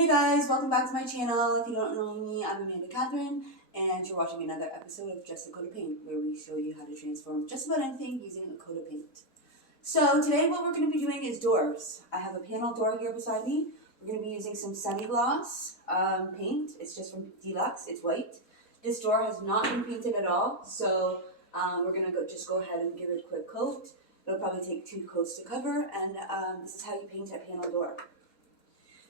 Hey guys, welcome back to my channel. If you don't know me, I'm Amanda Catherine, and you're watching another episode of Just a Coat of Paint, where we show you how to transform just about anything using a coat of paint. So today what we're going to be doing is doors. I have a panel door here beside me. We're going to be using some semi-gloss paint. It's just from Deluxe. It's white. This door has not been painted at all, so we're going to just go ahead and give it a quick coat. It'll probably take 2 coats to cover, and this is how you paint a panel door.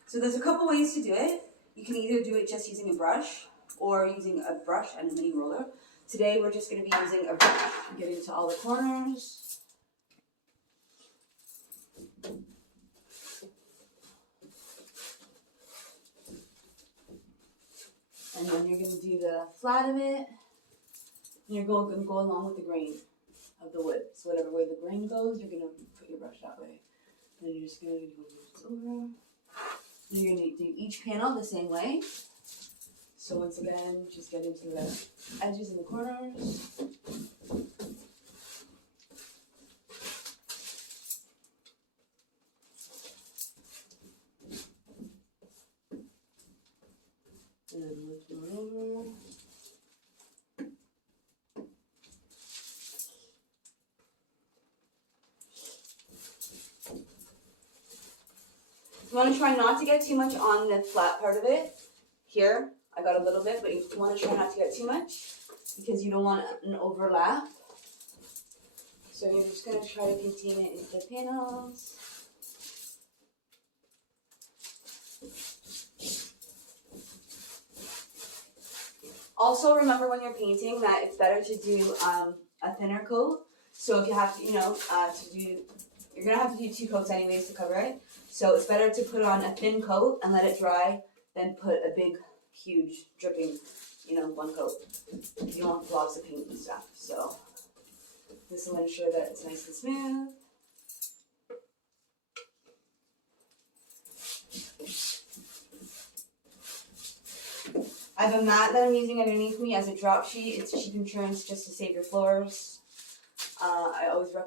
So there's a couple ways to do it. You can either do it just using a brush or using a brush and a mini roller. Today we're just going to be using a brush. Get into all the corners. And then you're going to do the flat of it. And you're going to go along with the grain of the wood. So whatever way the grain goes, you're going to put your brush that way. Then you're just going to go this over. You're going to do each panel the same way. So once again, just get into the edges and the corners. And then lift it over. You want to try not to get too much on the flat part of it. Here, I got a little bit, but you want to try not to get too much because you don't want an overlap. So you're just going to try to contain it into the panels. Also, remember when you're painting that it's better to do a thinner coat. So if you have to, you're going to have to do 2 coats anyways to cover it. So it's better to put on a thin coat and let it dry than put a big, huge, dripping, 1 coat. You don't want blobs of paint and stuff. So this will ensure that it's nice and smooth. I have a mat that I'm using underneath me as a drop sheet. It's cheap insurance just to save your floors.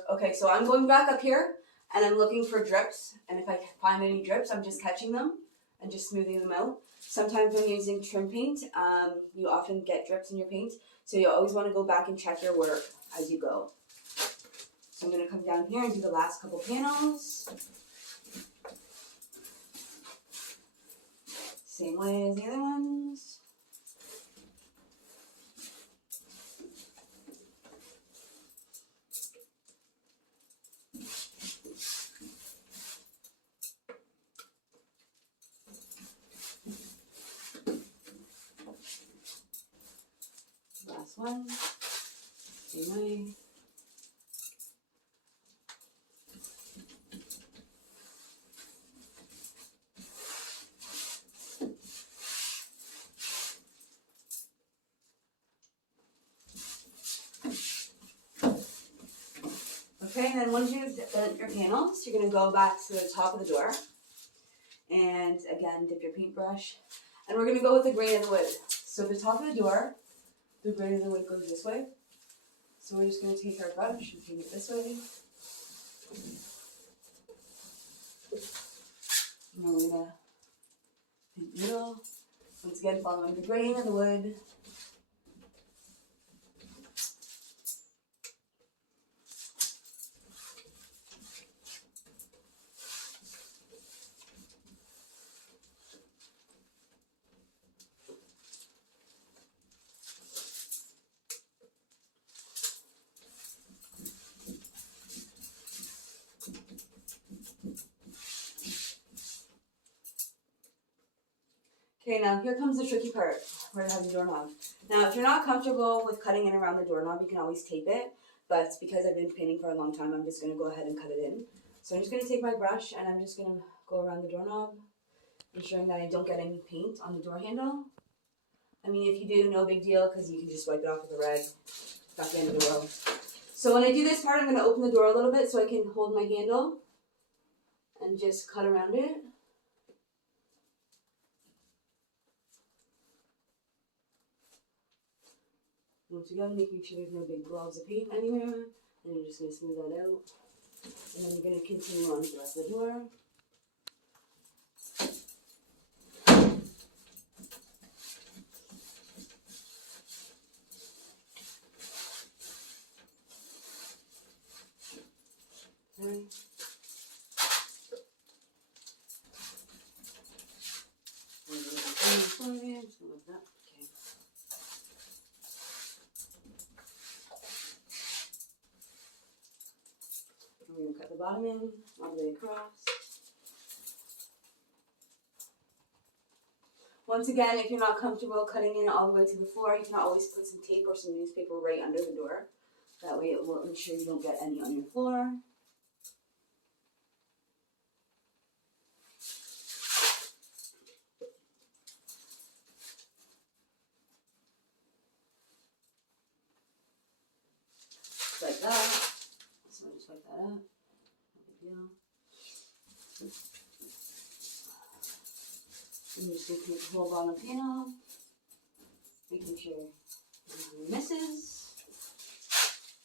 Okay, so I'm going back up here and I'm looking for drips. And if I find any drips, I'm just catching them and just smoothing them out. Sometimes when using trim paint, you often get drips in your paint. So you always want to go back and check your work as you go. So I'm going to come down here and do the last couple panels. Same way as the other ones. Last one, same way. Okay, and then once you've done your panels, you're going to go back to the top of the door. And again, dip your paintbrush. And we're going to go with the grain of the wood. So the top of the door, the grain of the wood goes this way. So we're just going to take our brush and paint it this way. And then we're going to paint the middle. Once again, following the grain of the wood. Okay, now here comes the tricky part. We're going to have the doorknob. Now, if you're not comfortable with cutting in around the doorknob, you can always tape it. But because I've been painting for a long time, I'm just going to go ahead and cut it in. So I'm just going to take my brush and I'm just going to go around the doorknob, ensuring that I don't get any paint on the door handle. I mean, if you do, no big deal, because you can just wipe it off with a rag. Not the end of the world. So when I do this part, I'm going to open the door a little bit so I can hold my handle and just cut around it. Once again, making sure there's no big globs of paint anywhere. And you're just going to smooth that out. And then you're going to continue on to the rest of the door. like that. Okay. I'm going to cut the bottom in all the way across. Once again, if you're not comfortable cutting in all the way to the floor, you can always put some tape or some newspaper right under the door. That way it will ensure you don't get any on your floor. Like that. So just like that up. No big deal. And you're just going to paint the whole bottom panel, making sure nothing misses.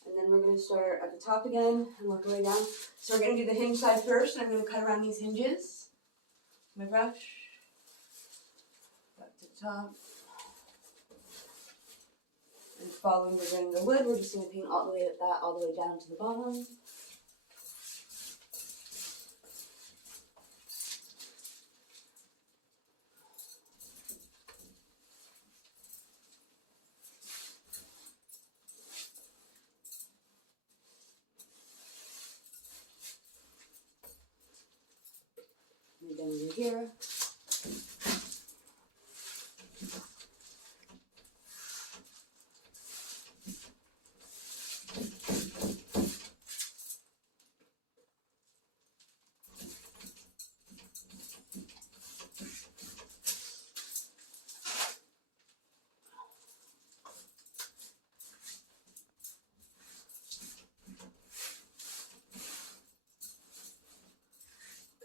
And then we're going to start at the top again and work our way down. So we're going to do the hinge side first, and I'm going to cut around these hinges. My brush. Back to the top. And following the grain of the wood, we're just going to paint all the way down to the bottom. And then over here.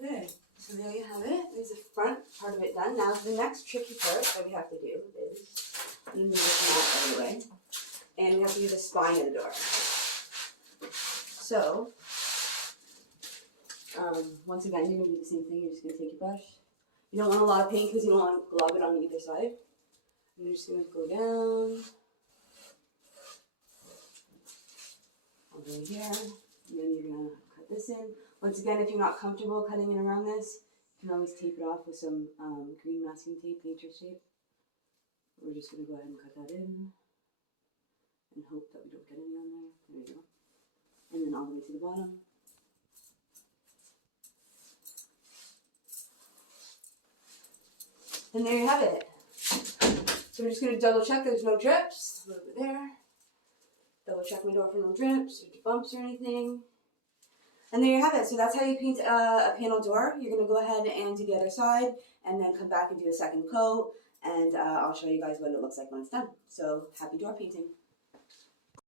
Okay, so there you have it. There's the front part of it done. Now the next tricky part that we have to do is, I'm going to move this mat out of the way, and we have to do the spine of the door. So, once again, you're going to do the same thing. You're just going to take your brush. You don't want a lot of paint because you don't want to glob it on either side. And you're just going to go down, all the way here, and then you're going to cut this in. Once again, if you're not comfortable cutting in around this, you can always tape it off with some green masking tape, nature's tape. We're just going to go ahead and cut that in and hope that we don't get any on there. There we go. And then all the way to the bottom. And there you have it. So we're just going to double check there's no drips. A little bit there. Double check my door for no drips or bumps or anything. And there you have it. So that's how you paint a panel door. You're going to go ahead and do the other side and then come back and do a second coat. And I'll show you guys what it looks like when it's done. So happy door painting.